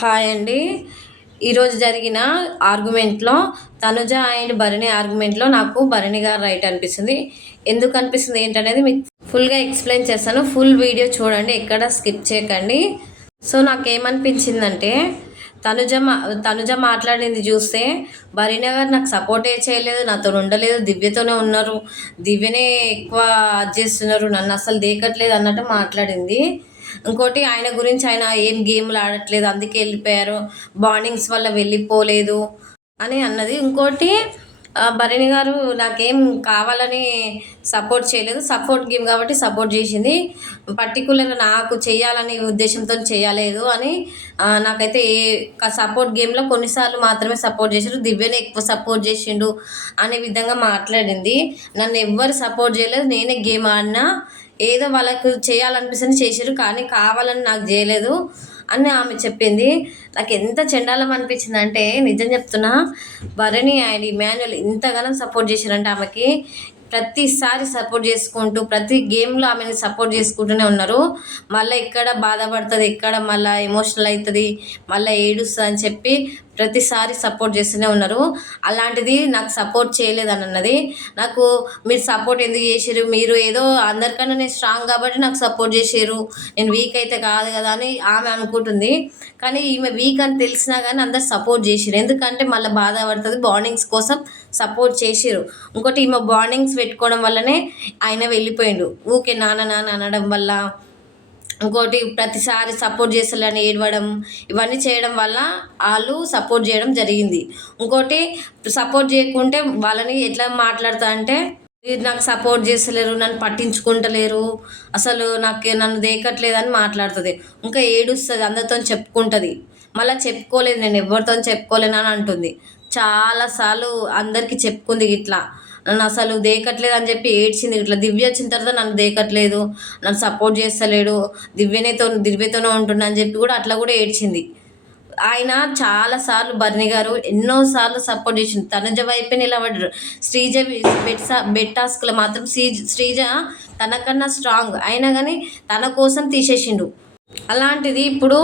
Hi అండి. ఈరోజు జరిగిన ఆర్గ్యుమెంట్‌లో తనుజ అండ్ భరణి ఆర్గ్యుమెంట్‌లో నాకు భరణి గారు రైట్ అనిపిస్తుంది. ఎందుకు అనిపిస్తుంది ఏంటనేది మీకు ఫుల్‌గా ఎక్స్‌ప్లెయిన్ చేస్తాను. ఫుల్ వీడియో చూడండి. ఎక్కడ స్కిప్ చేయకండి. సో, నాకేమనిపించిందంటే తనుజ మాట్లాడింది చూస్తే భరణి గారు నాకు సపోర్టే చేయలేదు. నాతోని ఉండలేదు. దివ్యతోనే ఉన్నారు. దివ్యనే ఎక్కువ అది చేస్తున్నారు. నన్ను అసలు దేకట్లేదు అన్నట్టు మాట్లాడింది. ఇంకోటి ఆయన గురించి ఆయన ఏం గేమ్‌లు ఆడట్లేదు. అందుకే వెళ్ళిపోయారు. బాండింగ్స్ వల్ల వెళ్ళిపోలేదు అని అన్నది. ఇంకోటి భరణి గారు నాకేం కావాలని సపోర్ట్ చేయలేదు. సపోర్ట్ గేమ్ కాబట్టి సపోర్ట్ చేసింది. పర్టిక్యులర్‌గా నాకు చేయాలనే ఉద్దేశంతోని చేయలేదు అని నాకైతే సపోర్ట్ గేమ్‌లో కొన్నిసార్లు మాత్రమే సపోర్ట్ చేసిండు. దివ్యనే ఎక్కువ సపోర్ట్ చేసిండు అనే విధంగా మాట్లాడింది. నన్ను ఎవ్వరు సపోర్ట్ చేయలేదు. నేనే గేమ్ ఆడినా. ఏదో వాళ్ళకు చేయాలనిపిస్తుంది చేసిర్రు. కానీ కావాలని నాకు చేయలేదు అని ఆమె చెప్పింది. నాకు ఎంత చెండాలం అనిపించిందంటే నిజం చెప్తున్నా, భరణి అండ్ ఇమాన్యుల్ ఇంతగానం సపోర్ట్ చేసిర్రంటే ఆమెకి ప్రతిసారి సపోర్ట్ చేసుకుంటూ ప్రతి గేమ్‌లో ఆమెని సపోర్ట్ చేసుకుంటూనే ఉన్నారు. మళ్ళీ ఇక్కడ బాధపడుతుంది, ఇక్కడ మళ్ళీ ఎమోషనల్ అవుతుంది, మళ్ళీ ఏడుస్తుంది అని చెప్పి ప్రతిసారి సపోర్ట్ చేస్తూనే ఉన్నారు. అలాంటిది నాకు సపోర్ట్ చేయలేదని అన్నది. నాకు మీరు సపోర్ట్ ఎందుకు చేసిర్రు? మీరు ఏదో అందరికన్నా నేను స్ట్రాంగ్ కాబట్టి నాకు సపోర్ట్ చేసిర్రు. నేను వీక్ అయితే కాదు కదా అని ఆమె అనుకుంటుంది. కానీ ఈమె వీక్ అని తెలిసినా కానీ అందరు సపోర్ట్ చేసిర్రు. ఎందుకంటే మళ్ళీ బాధపడుతుంది. బాండింగ్స్ కోసం సపోర్ట్ చేసిర్రు. ఇంకోటి ఈమె బాండింగ్స్ పెట్టుకోవడం వల్లనే ఆయన వెళ్ళిపోయిండు. ఊకే నాన్న నాన్న అనడం వల్ల, ఇంకోటి ప్రతిసారి సపోర్ట్ చేస్తలేని ఏడవడం, ఇవన్నీ చేయడం వల్ల వాళ్ళు సపోర్ట్ చేయడం జరిగింది. ఇంకోటి సపోర్ట్ చేయకుంటే వాళ్ళని ఎట్లా మాట్లాడతా అంటే, మీరు నాకు సపోర్ట్ చేస్తలేరు, నన్ను పట్టించుకుంటలేరు, అసలు నన్ను దేకట్లేదని మాట్లాడుతుంది. ఇంకా ఏడుస్తుంది, అందరితో చెప్పుకుంటుంది. మళ్ళీ చెప్పుకోలేదు, నేను ఎవరితో చెప్పుకోలేనని అంటుంది. చాలాసార్లు అందరికీ చెప్పుకుంది ఇట్లా నన్ను అసలు దేకట్లేదు అని చెప్పి ఏడ్చింది. ఇట్లా దివ్య వచ్చిన తర్వాత నన్ను దేకట్లేదు, నన్ను సపోర్ట్ చేస్తలేడు, దివ్యతోనే ఉంటున్నా అని చెప్పి కూడా అట్లా కూడా ఏడ్చింది. ఆయన చాలాసార్లు భరణి గారు ఎన్నోసార్లు సపోర్ట్ చేసిండు. తనుజ వైపే నిలబడ్డారు. శ్రీజ బెట్ టాస్క్లో మాత్రం శ్రీజ తనకన్నా స్ట్రాంగ్ అయినా కానీ తన కోసం తీసేసిండు. అలాంటిది ఇప్పుడు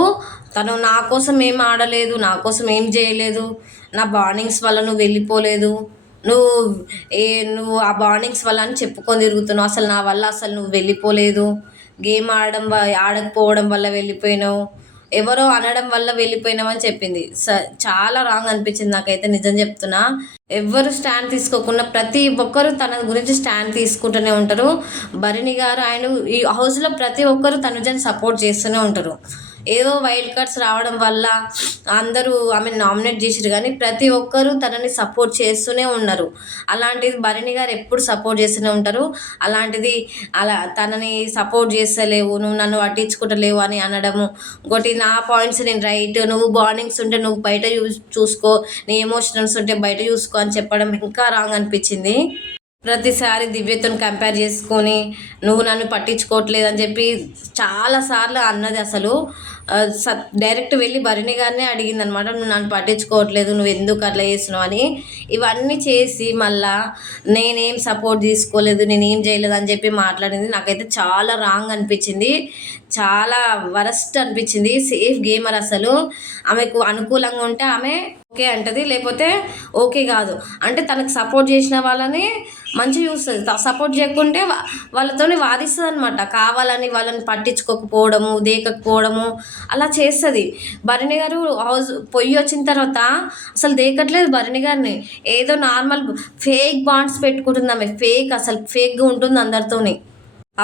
తను నా కోసం ఏం ఆడలేదు, నా కోసం ఏం చేయలేదు, నా బాండింగ్స్ వల్ల నువ్వు వెళ్ళిపోలేదు, నువ్వు నువ్వు ఆ బాండింగ్స్ వల్ల అని చెప్పుకొని తిరుగుతున్నావు, అసలు నా వల్ల అసలు నువ్వు వెళ్ళిపోలేదు, గేమ్ ఆడకపోవడం వల్ల వెళ్ళిపోయినావు, ఎవరో అనడం వల్ల వెళ్ళిపోయినావు అని చెప్పింది. చాలా రాంగ్ అనిపించింది నాకైతే నిజం చెప్తున్నా. ఎవ్వరు స్టాండ్ తీసుకోకుండా ప్రతి ఒక్కరు తన గురించి స్టాండ్ తీసుకుంటూనే ఉంటారు. భరణి గారు ఆయన ఈ హౌస్లో ప్రతి ఒక్కరు తనుజని సపోర్ట్ చేస్తూనే ఉంటారు. ఏదో వైల్డ్ కార్డ్స్ రావడం వల్ల అందరూ ఆమెను నామినేట్ చేసిరు కానీ ప్రతి ఒక్కరూ తనని సపోర్ట్ చేస్తూనే ఉన్నారు. అలాంటిది భరణి గారు ఎప్పుడు సపోర్ట్ చేస్తూనే ఉంటారు. అలాంటిది అలా తనని సపోర్ట్ చేస్తలేవు, నువ్వు నన్ను పట్టించుకుంటలేవు అని అనడము. ఇంకోటి నా పాయింట్స్ నేను రైట్, నువ్వు బాండింగ్స్ ఉంటే నువ్వు బయట చూసుకో, నీ ఎమోషనల్స్ ఉంటే బయట చూసుకో అని చెప్పడం ఇంకా రాంగ్ అనిపించింది. ప్రతిసారి దివ్యతో కంపేర్ చేసుకొని నువ్వు నన్ను పట్టించుకోవట్లేదు అని చెప్పి చాలాసార్లు అన్నది. అసలు డైరెక్ట్ వెళ్ళి భరణి గారినే అడిగిందనమాట, నువ్వు నన్ను పట్టించుకోవట్లేదు, నువ్వు ఎందుకు అట్లా చేస్తున్నావు అని. ఇవన్నీ చేసి మళ్ళా నేనేం సపోర్ట్ తీసుకోలేదు, నేనేం చేయలేదు అని చెప్పి మాట్లాడింది. నాకైతే చాలా రాంగ్ అనిపించింది, చాలా వరస్ట్ అనిపించింది. సేఫ్ గేమర్ అసలు. ఆమెకు అనుకూలంగా ఉంటే ఆమె ఓకే అంటది, లేకపోతే ఓకే కాదు. అంటే తనకు సపోర్ట్ చేసిన వాళ్ళని మంచిగా చూస్తుంది, సపోర్ట్ చేయకుంటే వాళ్ళతోని వాదిస్తుంది అనమాట. కావాలని వాళ్ళని పట్టించుకోకపోవడము, దేకకపోవడము అలా చేస్తుంది. భరణి గారు పొయ్యి వచ్చిన తర్వాత అసలు దేకట్లేదు భరణి గారిని. ఏదో నార్మల్ ఫేక్ బాండ్స్ పెట్టుకుంటుంది ఆమె. అసలు ఫేక్గా ఉంటుంది అందరితోని.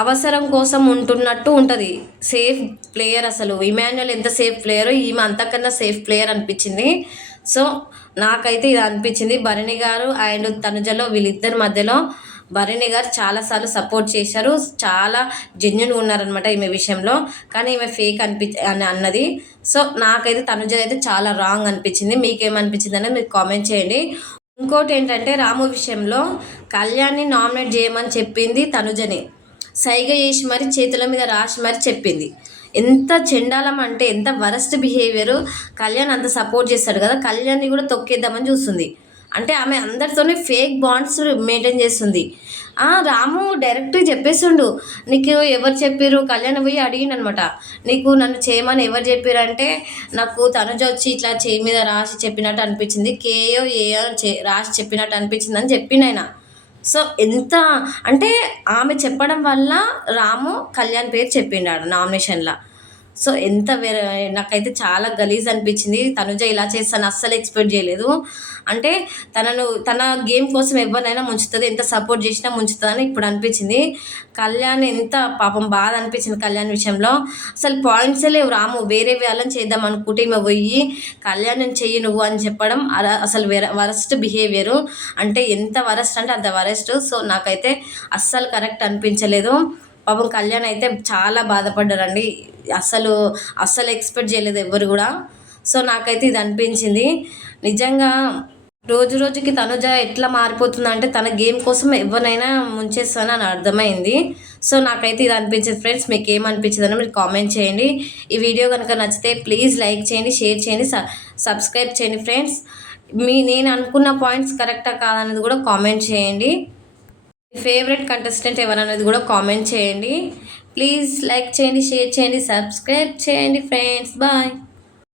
అవసరం కోసం ఉంటున్నట్టు ఉంటుంది. సేఫ్ ప్లేయర్ అసలు. ఇమాన్యుల్ ఎంత సేఫ్ ప్లేయరో ఈమె అంతకన్నా సేఫ్ ప్లేయర్ అనిపించింది. సో నాకైతే ఇది అనిపించింది. భరణి గారు అండ్ తనుజలో వీళ్ళిద్దరి మధ్యలో భరణి గారు చాలాసార్లు సపోర్ట్ చేశారు. చాలా జెన్యున్గా ఉన్నారనమాట ఈమె విషయంలో. కానీ ఈమె ఫేక్ అని అన్నది. సో నాకైతే తనుజ అయితే చాలా రాంగ్ అనిపించింది. మీకేమనిపించింది అనేది మీరు కామెంట్ చేయండి. ఇంకోటి ఏంటంటే రాము విషయంలో కళ్యాణ్ని నామినేట్ చేయమని చెప్పింది తనుజని. సైగ చేసి మరి చేతుల మీద రాసి మరి చెప్పింది. ఎంత చెండాలం అంటే ఎంత వరస్ట్ బిహేవియరు. కళ్యాణ్ అంత సపోర్ట్ చేస్తాడు కదా, కళ్యాణ్ని కూడా తొక్కేద్దామని చూస్తుంది. అంటే ఆమె అందరితోనే ఫేక్ బాండ్స్ మెయింటైన్ చేస్తుంది. రాము డైరెక్ట్ చెప్పేసిండు. నీకు ఎవరు చెప్పిర్రు? కళ్యాణ్ పోయి అడిగిండనమాట. నీకు నన్ను చేయమని ఎవరు చెప్పిర్రంటే, నాకు తనుజ వచ్చి ఇట్లా చేయి మీద రాసి చెప్పినట్టు అనిపించింది. కేయో ఏయో రాసి చెప్పినట్టు అనిపించిందని చెప్పిండాయన. సో, ఎంత అంటే ఆమె చెప్పడం వల్ల రాము కళ్యాణ్ పేరు చెప్పిండాడు నామినేషన్‌ల. సో, ఎంత నాకైతే చాలా గలీజ్ అనిపించింది. తనుజ ఇలా చేస్తదని అస్సలు ఎక్స్‌పెక్ట్ చేయలేదు. అంటే తన గేమ్ కోసం ఎవరినైనా ముంచుతది. ఎంత సపోర్ట్ చేసినా ముంచుతదని ఇప్పుడు అనిపించింది. కళ్యాణ్ ఎంత పాపం బాధ అనిపించింది కళ్యాణ్ విషయంలో. అసలు పాయింట్సే లేవు. రాము వేరే వాళ్ళని చేద్దాం అనుకుంటే ఈమె పోయి కళ్యాణ్‌ని చెయ్యి నువ్వు అని చెప్పడం అసలు వరస్ట్ బిహేవియరు. అంటే ఎంత వరస్ట్ అంటే అంత వరస్ట్. సో, నాకైతే అస్సలు కరెక్ట్ అనిపించలేదు. పాపం కళ్యాణ్ అయితే చాలా బాధపడ్డారండి. అస్సలు ఎక్స్‌పెక్ట్ చేయలేదు ఎవ్వరు గూడా. సో, నాకైతే ఇది అనిపించింది. నిజంగా రోజు రోజుకి తనుజ ఎట్లా మారిపోతుందంటే తన గేమ్ కోసం ఎవరినైనా ముంచేస్తదని అర్థమైంది. సో, నాకైతే ఇది అనిపించింది ఫ్రెండ్స్. మీకేమనిపించిందో మీరు కామెంట్ చేయండి. ఈ వీడియో కనుక నచ్చితే ప్లీజ్ లైక్ చేయండి, షేర్ చేయండి, సబ్స్క్రైబ్ చేయండి ఫ్రెండ్స్. నేను అనుకున్న పాయింట్స్ కరెక్టా కాదనేది కూడా కామెంట్ చేయండి. ఫేవరెట్ కంటెస్టెంట్ ఎవరనేది కూడా కామెంట్ చేయండి. ప్లీజ్ లైక్ చేయండి, షేర్ చేయండి, సబ్స్క్రైబ్ చేయండి ఫ్రెండ్స్. బాయ్.